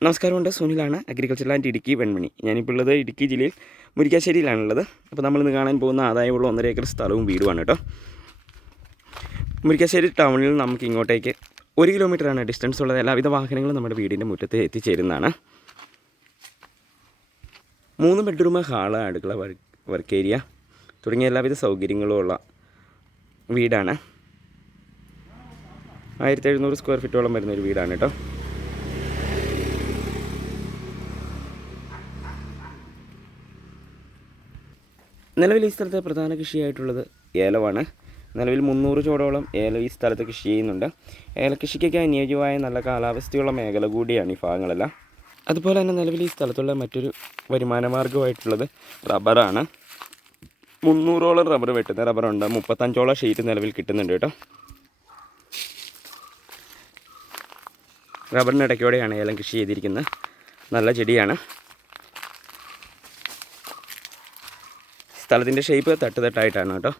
നമസ്കാരമുണ്ട്. സുനിലാണ് agriculture land Idukki Venmani. ഞാനിപ്പോൾ ഉള്ളത് ഇടുക്കി ജില്ലയിൽ മുരിക്കാശ്ശേരിയിലാണുള്ളത്. അപ്പോൾ നമ്മളിന്ന് കാണാൻ പോകുന്ന ആദായമുള്ള ഒന്നര ഏക്കർ സ്ഥലവും വീടുമാണ് കേട്ടോ. മുരിക്കാശ്ശേരി ടൗണിൽ നമുക്ക് ഇങ്ങോട്ടേക്ക് ഒരു കിലോമീറ്ററാണ് ഡിസ്റ്റൻസ് ഉള്ളത്. എല്ലാവിധ വാഹനങ്ങളും നമ്മുടെ വീടിന്റെ മുറ്റത്ത് എത്തിച്ചേരുന്നതാണ്. മൂന്ന് ബെഡ്റൂം ഹാൾ അടുക്കള വർക്ക് ഏരിയ തുടങ്ങിയ എല്ലാവിധ സൗകര്യങ്ങളും ഉള്ള വീടാണ്. ആയിരത്തി എഴുന്നൂറ് സ്ക്വയർ ഫീറ്റോളം വരുന്ന ഒരു വീടാണ് കേട്ടോ. നിലവിൽ ഈ സ്ഥലത്തെ പ്രധാന കൃഷിയായിട്ടുള്ളത് ഏലമാണ് നിലവിൽ മുന്നൂറ് ചോടോളം ഏല ഈ സ്ഥലത്ത് കൃഷി ചെയ്യുന്നുണ്ട്. ഏലകൃഷിക്കൊക്കെ അനുയോജ്യമായ നല്ല കാലാവസ്ഥയുള്ള മേഖല കൂടിയാണ് ഈ ഭാഗങ്ങളെല്ലാം. അതുപോലെ തന്നെ നിലവിൽ ഈ സ്ഥലത്തുള്ള മറ്റൊരു വരുമാന മാർഗമായിട്ടുള്ളത് റബ്ബറാണ്. മുന്നൂറോളം റബ്ബർ വെട്ടുന്ന റബ്ബറുണ്ട്. മുപ്പത്തഞ്ചോളം ഷീറ്റ് നിലവിൽ കിട്ടുന്നുണ്ട് കേട്ടോ. റബ്ബറിന് ഇടയ്ക്കോടെയാണ് ഏലം കൃഷി ചെയ്തിരിക്കുന്നത്. നല്ല ചെടിയാണ്. സ്ഥലത്തിന്റെ ഷേപ്പ് തട്ട് തട്ടായിട്ടാണ് കേട്ടോ.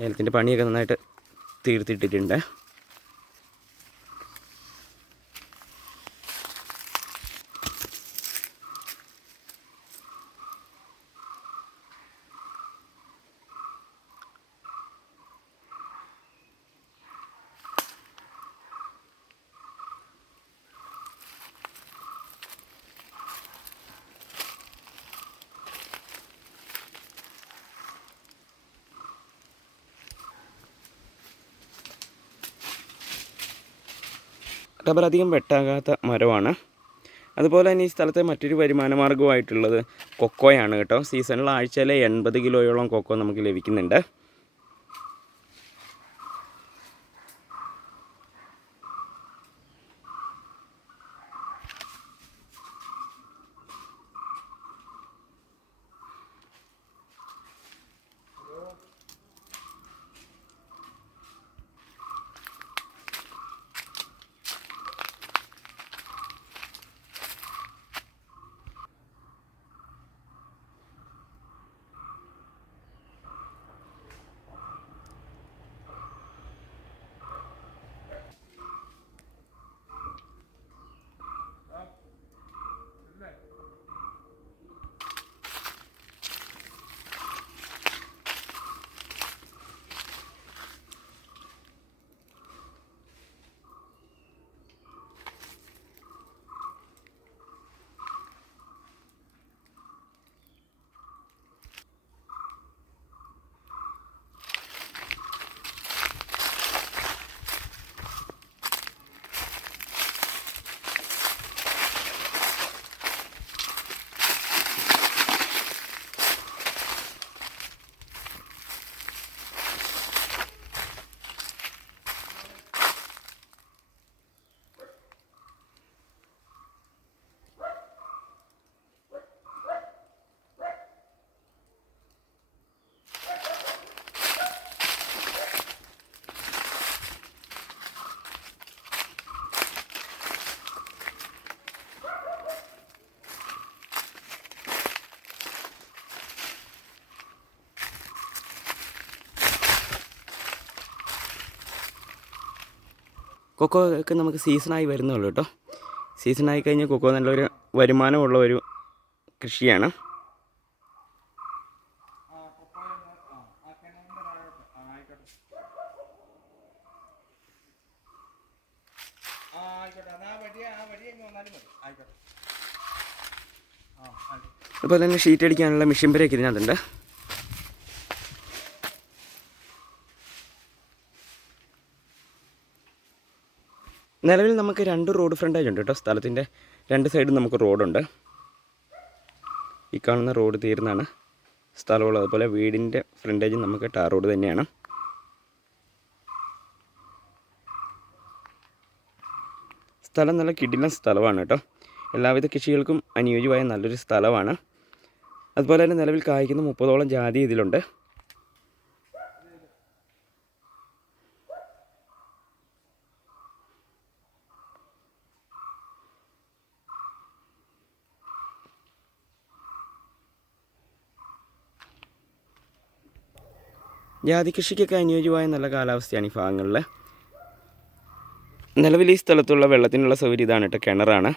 ഏലത്തിന്റെ പണിയൊക്കെ നന്നായിട്ട് തീർത്തിട്ടിട്ടുണ്ട്. റബ്ബർ അധികം വെട്ടാകാത്ത മരമാണ്. അതുപോലെ തന്നെ ഈ സ്ഥലത്തെ മറ്റൊരു വരുമാന മാർഗമായിട്ടുള്ളത് കൊക്കോയാണ് കേട്ടോ. സീസണിൽ ആഴ്ചയിലെ എൺപത് കിലോയോളം കൊക്കോ നമുക്ക് ലഭിക്കുന്നുണ്ട്. കൊക്കോ ഒക്കെ നമുക്ക് സീസണായി വരുന്നുള്ളൂ കേട്ടോ. സീസണായി കഴിഞ്ഞാൽ കൊക്കോ നല്ലൊരു വരുമാനമുള്ള ഒരു കൃഷിയാണ്. അതുപോലെ തന്നെ ഷീറ്റ് അടിക്കാനുള്ള മെഷീൻ ബ്രേക്ക് ഇതിനകത്തുണ്ട്. നിലവിൽ നമുക്ക് രണ്ട് റോഡ് ഫ്രണ്ടേജ് ഉണ്ട് കേട്ടോ. സ്ഥലത്തിന്റെ രണ്ട് സൈഡും നമുക്ക് റോഡുണ്ട്. ഈ കാണുന്ന റോഡ് തീർന്നാണ് സ്ഥലമുള്ളത് അതുപോലെ വീടിന്റെ ഫ്രണ്ടേജ് നമുക്ക് ടാർ റോഡ് തന്നെയാണ്. സ്ഥലം നല്ല കിടിലൻ സ്ഥലമാണ് കേട്ടോ. എല്ലാവിധ കൃഷികൾക്കും അനുയോജ്യമായ നല്ലൊരു സ്ഥലമാണ്. അതുപോലെ തന്നെ നിലവിൽ കായ്ക്കുന്ന മുപ്പതോളം ജാതി ഇതിലുണ്ട്. ജാതി കൃഷിക്കൊക്കെ അനുയോജ്യമായ നല്ല കാലാവസ്ഥയാണ് ഈ ഭാഗങ്ങളിൽ നിലവിൽ ഈ സ്ഥലത്തുള്ള വെള്ളത്തിനുള്ള സൗകര്യം ഇതാണ് കേട്ടോ. കിണറാണ്.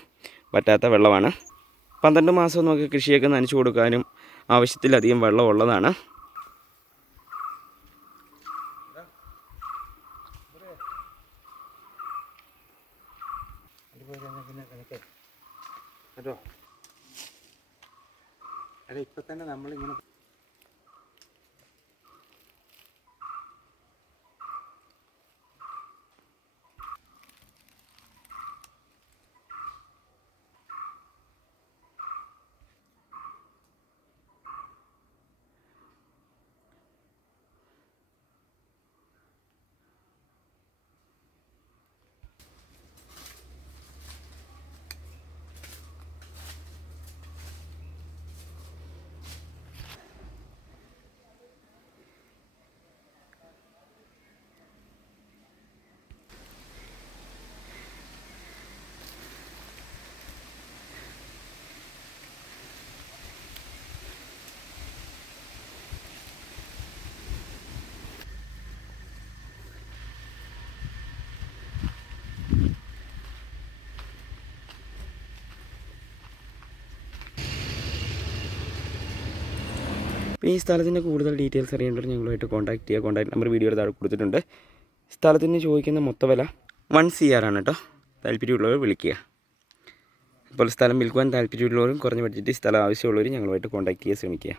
പറ്റാത്ത വെള്ളമാണ്. പന്ത്രണ്ട് മാസം നമുക്ക് കൃഷിയൊക്കെ നനച്ചു കൊടുക്കാനും ആവശ്യത്തിലധികം വെള്ളം ഉള്ളതാണ് കേട്ടോ അല്ല ഇപ്പൊ തന്നെ നമ്മളിങ്ങനെ അപ്പോൾ ഈ സ്ഥലത്തിന്റെ കൂടുതൽ ഡീറ്റെയിൽസ് അറിയേണ്ടവർ ഞങ്ങളുമായിട്ട് കോൺടാക്ട് ചെയ്യുക. കോൺടാക്ട് നമ്പർ വീഡിയോയുടെ താഴെ കൊടുത്തിട്ടുണ്ട്. സ്ഥലത്തിന് ചോദിക്കുന്ന മൊത്ത വില വൺ സി ആർ ആണ് കേട്ടോ താല്പര്യമുള്ളവർ വിളിക്കുക. അപ്പോൾ സ്ഥലം വിൽക്കുവാൻ താല്പര്യമുള്ളവരും കുറഞ്ഞ ബഡ്ജറ്റിൽ സ്ഥലം ആവശ്യമുള്ളവരും ഞങ്ങളുമായിട്ട് കോൺടാക്ട് ചെയ്യാൻ ശ്രമിക്കുക.